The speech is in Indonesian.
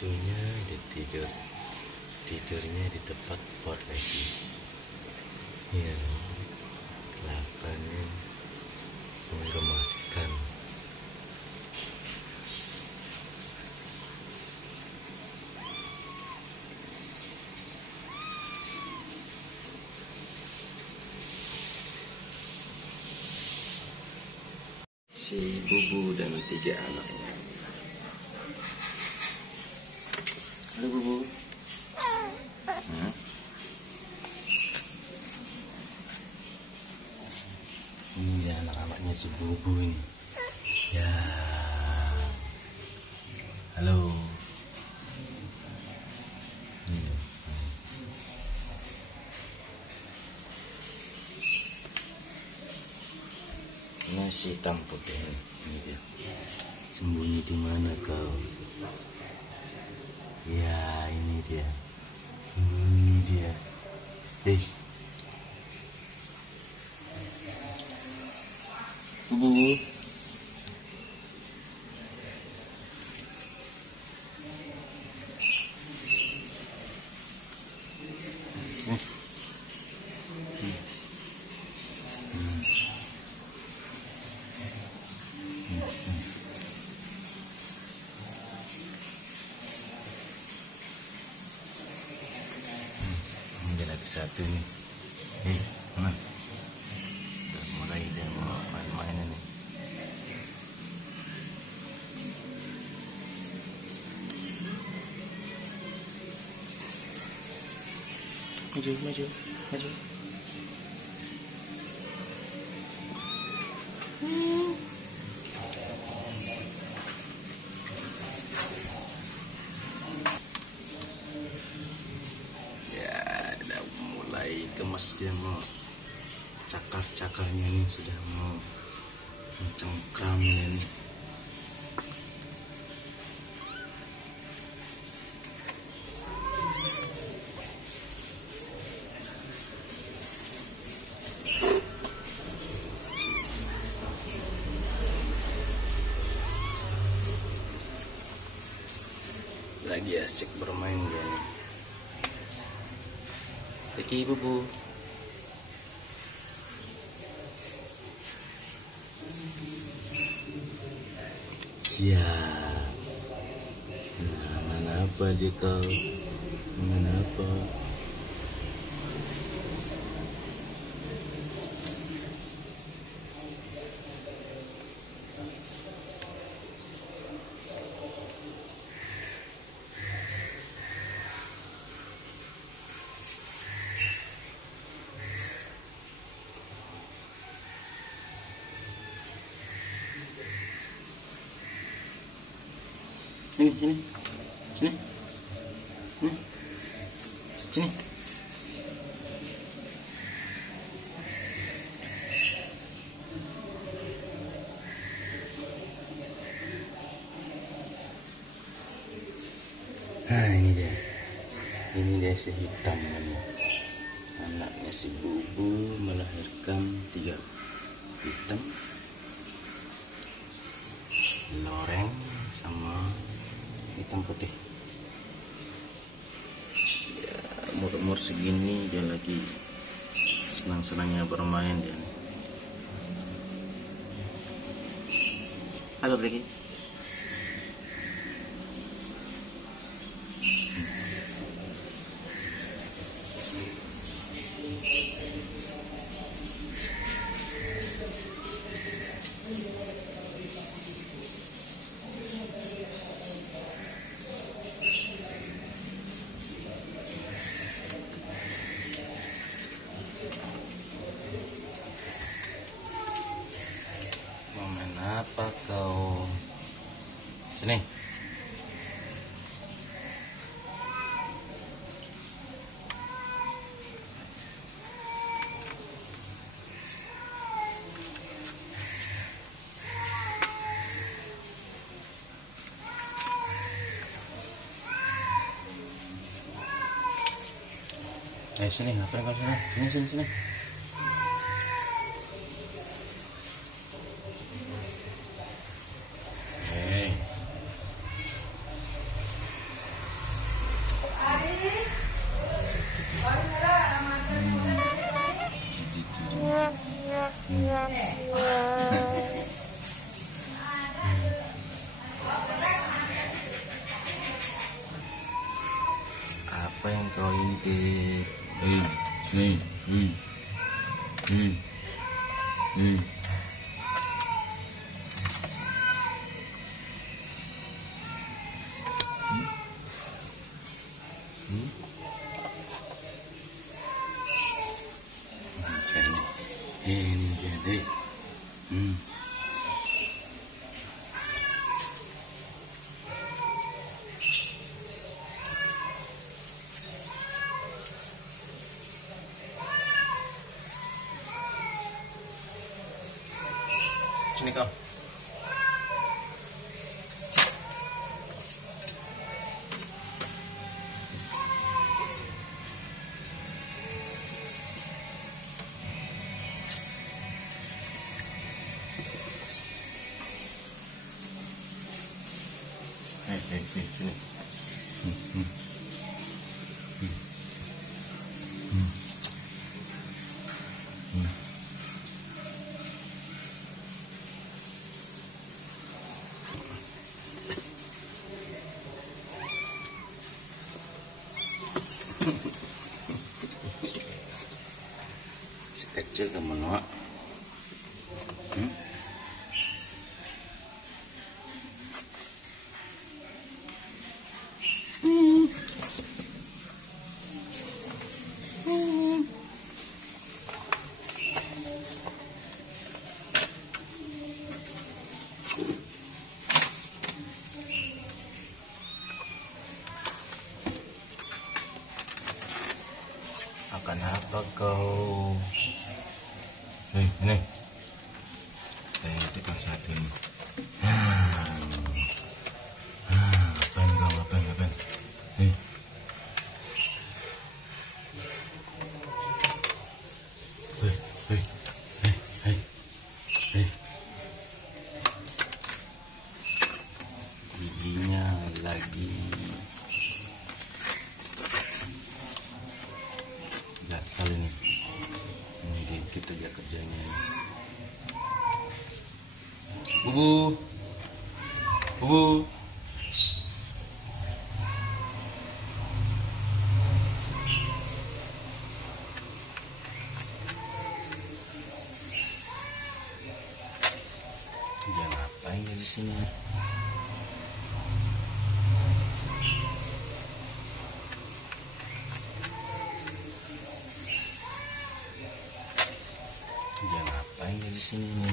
lucunya dia tidurnya di tempat pot lagi ya, kelakuannya menggemaskan. Si Bubu dan 3 anaknya. Halo Bubu. Ini ya anak-anaknya si Bubu ini. Ya. Halo. Nasi hitam putih ini dia. Sembunyi di mana kau? Ya, ini dia. Ini dia. Bubu. Ini lagi satu nih. Mana? Udah mulai dia mau main-main ini. Maju. Gemas dia mau cakar-cakarnya nih, sudah mau mencengkramnya nih. Lagi asik bermain dia nih. Teki Bubu. Ya, mana apa dia kau? Mana apa? Sini. Ini dia si hitam ini. Anaknya si Bubu melahirkan 3 hitam, loreng sama hitam putih. Ya, umur segini dia lagi senang-senangnya bermain dia. Halo Breki. Apa kau? Sini. Sini, ngapain kau sini? Sini. intip. Nih. Ini dia deh. Sini kau. Sini. Si kecil kamu Noah. Makan apa kau? Ini. Itu satu ini. Apaan kau? Apaan? Nih. Giginya lagi gatal ini dikit aja kerjanya. Bubu dia ngapain di sini? Dia ngapain di sini?